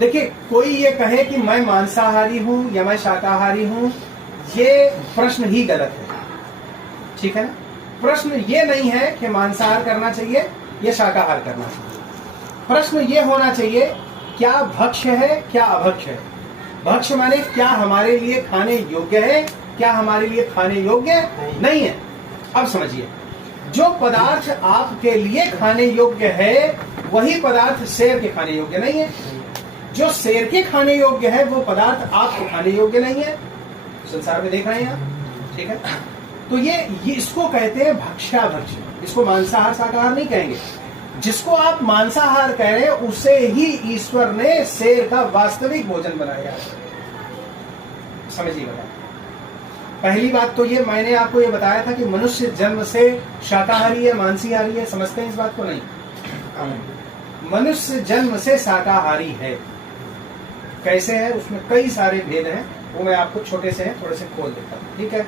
देखिए, कोई ये कहे कि मैं मांसाहारी हूं या मैं शाकाहारी हूं, ये प्रश्न ही गलत है। ठीक है ना? प्रश्न ये नहीं है कि मांसाहार करना चाहिए या शाकाहार करना चाहिए। प्रश्न ये होना चाहिए, क्या भक्ष्य है, क्या अभक्ष्य है। भक्ष्य माने क्या हमारे लिए खाने योग्य है, क्या हमारे लिए खाने योग्य नहीं है। अब समझिए, जो पदार्थ आपके लिए खाने योग्य है वही पदार्थ शेर के खाने योग्य नहीं है। जो शेर के खाने योग्य है वो पदार्थ आपके खाने योग्य नहीं है। संसार में देख रहे हैं आप। ठीक है? तो ये इसको कहते हैं भक्ष्याभक्ष्य। इसको मांसाहार शाकाहार नहीं कहेंगे। जिसको आप मांसाहार कह रहे हैं उसे ही ईश्वर ने शेर का वास्तविक भोजन बनाया है। समझिएगा। पहली बात तो ये, मैंने आपको ये बताया था कि मनुष्य जन्म से शाकाहारी है, मांसाहारी है। समझते हैं इस बात को? नहीं। मनुष्य जन्म से शाकाहारी है। कैसे है? उसमें कई सारे भेद हैं, वो मैं आपको छोटे से हैं, थोड़े से खोल देता हूं। ठीक है?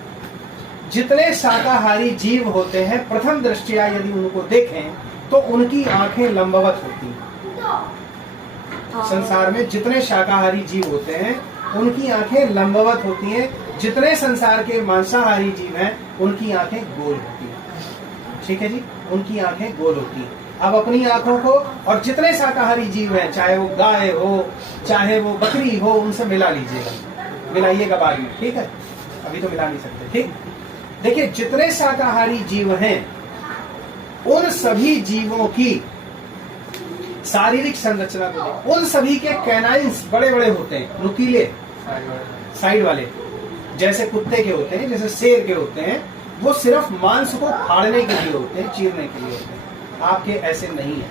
जितने शाकाहारी जीव होते हैं, प्रथम दृष्टया यदि उनको देखें तो उनकी आंखें लंबवत होती हैं। संसार में जितने शाकाहारी जीव होते हैं उनकी आंखें लंबवत होती हैं। जितने संसार के मांसाहारी जीव हैं उनकी आंखें गोल होती हैं। ठीक है जी? उनकी आंखें गोल होती हैं। अब अपनी आंखों को और जितने शाकाहारी जीव हैं, चाहे वो गाय हो, चाहे वो बकरी हो, उनसे मिला लीजिएगा। मिलाइएगा बाद में। ठीक है? अभी तो मिला नहीं सकते। ठीक? देखिए, जितने शाकाहारी जीव हैं उन सभी जीवों की शारीरिक संरचना को, उन सभी के कैनाइन्स बड़े बड़े होते हैं, नुकीले साइड वाले, जैसे कुत्ते के होते हैं, जैसे शेर के होते हैं। वो सिर्फ मांस को फाड़ने के लिए होते हैं, चीरने के लिए होते हैं। आपके ऐसे नहीं है।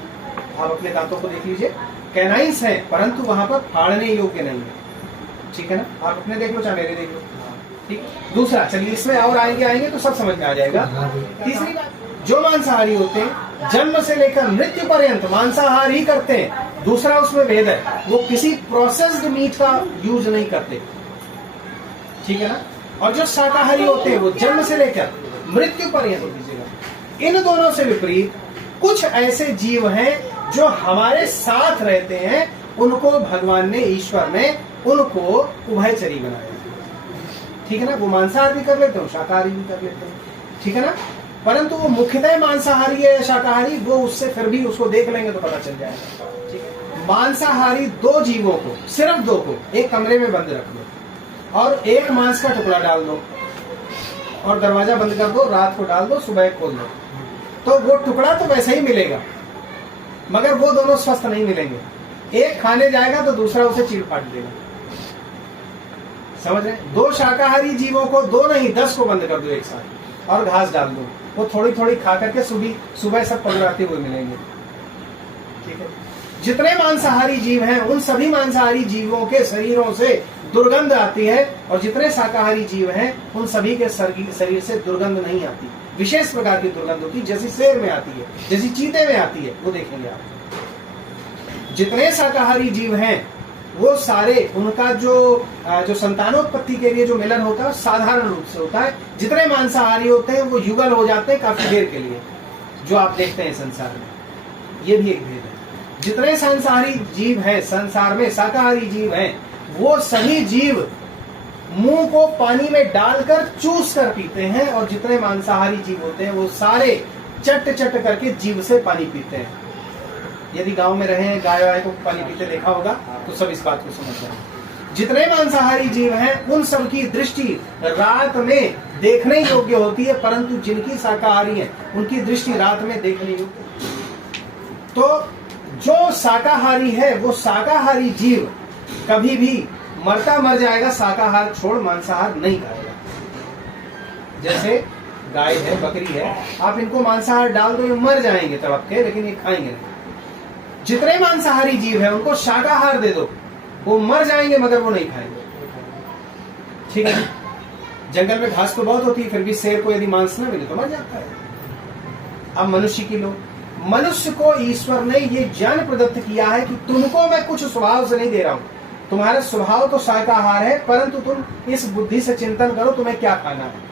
आप अपने दांतों को देख लीजिए, कैनाइन्स हैं परंतु वहां पर फाड़ने योग्य नहीं है। ठीक है ना? आप अपने देख लो, चाहे मेरे देख लो। ठीक। दूसरा, चलिए इसमें और आएंगे तो सब समझ में आ जाएगा। तीसरी बात, जो मांसाहारी होते हैं जन्म से लेकर मृत्यु पर्यंत मांसाहार ही करते हैं। दूसरा उसमें भेद है, वो किसी प्रोसेस्ड मीट का यूज नहीं करते। ठीक है ना? और जो शाकाहारी होते हैं वो जन्म से लेकर मृत्यु पर्यंत। दीजिएगा, इन दोनों से विपरीत कुछ ऐसे जीव हैं जो हमारे साथ रहते हैं, उनको भगवान ने, ईश्वर ने उनको उभयचरी बनाया। ठीक है ना? वो मांसाहार भी कर लेते हैं, शाकाहारी भी कर लेते हैं। ठीक है ना? परंतु वो मुख्यतः मांसाहारी है या शाकाहारी, वो उससे फिर भी उसको देख लेंगे तो पता चल जाएगा। ठीक है? मांसाहारी दो जीवों को, सिर्फ दो को एक कमरे में बंद रख दो और एक मांस का टुकड़ा डाल दो और दरवाजा बंद कर दो, रात को डाल दो, सुबह खोल दो, तो वो टुकड़ा तो वैसे ही मिलेगा, मगर वो दोनों स्वस्थ नहीं मिलेंगे। एक खाने जाएगा तो दूसरा उसे चीर फाड़ देगा। समझ रहे? दो शाकाहारी जीवों को, दो नहीं 10 को बंद कर दो एक साथ और घास डाल दो, वो थोड़ी थोड़ी खा करके सुबह सब पगड़ाते हुए मिलेंगे। ठीक है? जितने मांसाहारी जीव हैं उन सभी मांसाहारी जीवों के शरीरों से दुर्गंध आती है, और जितने शाकाहारी जीव हैं उन सभी के शरीर से दुर्गंध नहीं आती। विशेष प्रकार की दुर्गंध होती है, जैसी शेर में आती है, जैसी चीते में आती है, वो देखेंगे आप। जितने शाकाहारी जीव हैं वो सारे, उनका जो संतानोत्पत्ति के लिए जो मिलन होता है साधारण रूप से होता है। जितने मांसाहारी होते हैं वो युगल हो जाते हैं काफी देर के लिए, जो आप देखते हैं संसार में। ये भी एक भेद है। जितने सांसाहारी जीव हैं संसार में, शाकाहारी जीव हैं, वो सभी जीव मुंह को पानी में डालकर चूस कर पीते हैं, और जितने मांसाहारी जीव होते हैं वो सारे चट चट करके जीव से पानी पीते हैं। यदि गांव में रहे, गाय वाय को पानी पीते देखा होगा तो सब इस बात को समझ जाएंगे। जितने मांसाहारी जीव हैं उन सब की दृष्टि रात में देखने योग्य होती है, परंतु जिनकी शाकाहारी है उनकी दृष्टि रात में देखने योग्य। तो जो शाकाहारी है वो शाकाहारी जीव कभी भी मरता मर जाएगा, शाकाहार छोड़ मांसाहार नहीं खाएगा। जैसे गाय है, बकरी है, आप इनको मांसाहार डाल दो, ये मर जाएंगे तड़प के, लेकिन ये खाएंगे नहीं। जितने मांसाहारी जीव है उनको शाकाहार दे दो, वो मर जाएंगे मगर वो नहीं खाएंगे। ठीक है? जंगल में घास तो बहुत होती है, फिर भी शेर को यदि मांस ना मिले तो मर जाता है। अब मनुष्य की लो, मनुष्य को ईश्वर ने ये ज्ञान प्रदत्त किया है कि तुमको मैं कुछ स्वभाव से नहीं दे रहा हूं, तुम्हारा स्वभाव तो शाकाहार है, परंतु तुम इस बुद्धि से चिंतन करो तुम्हें क्या खाना है।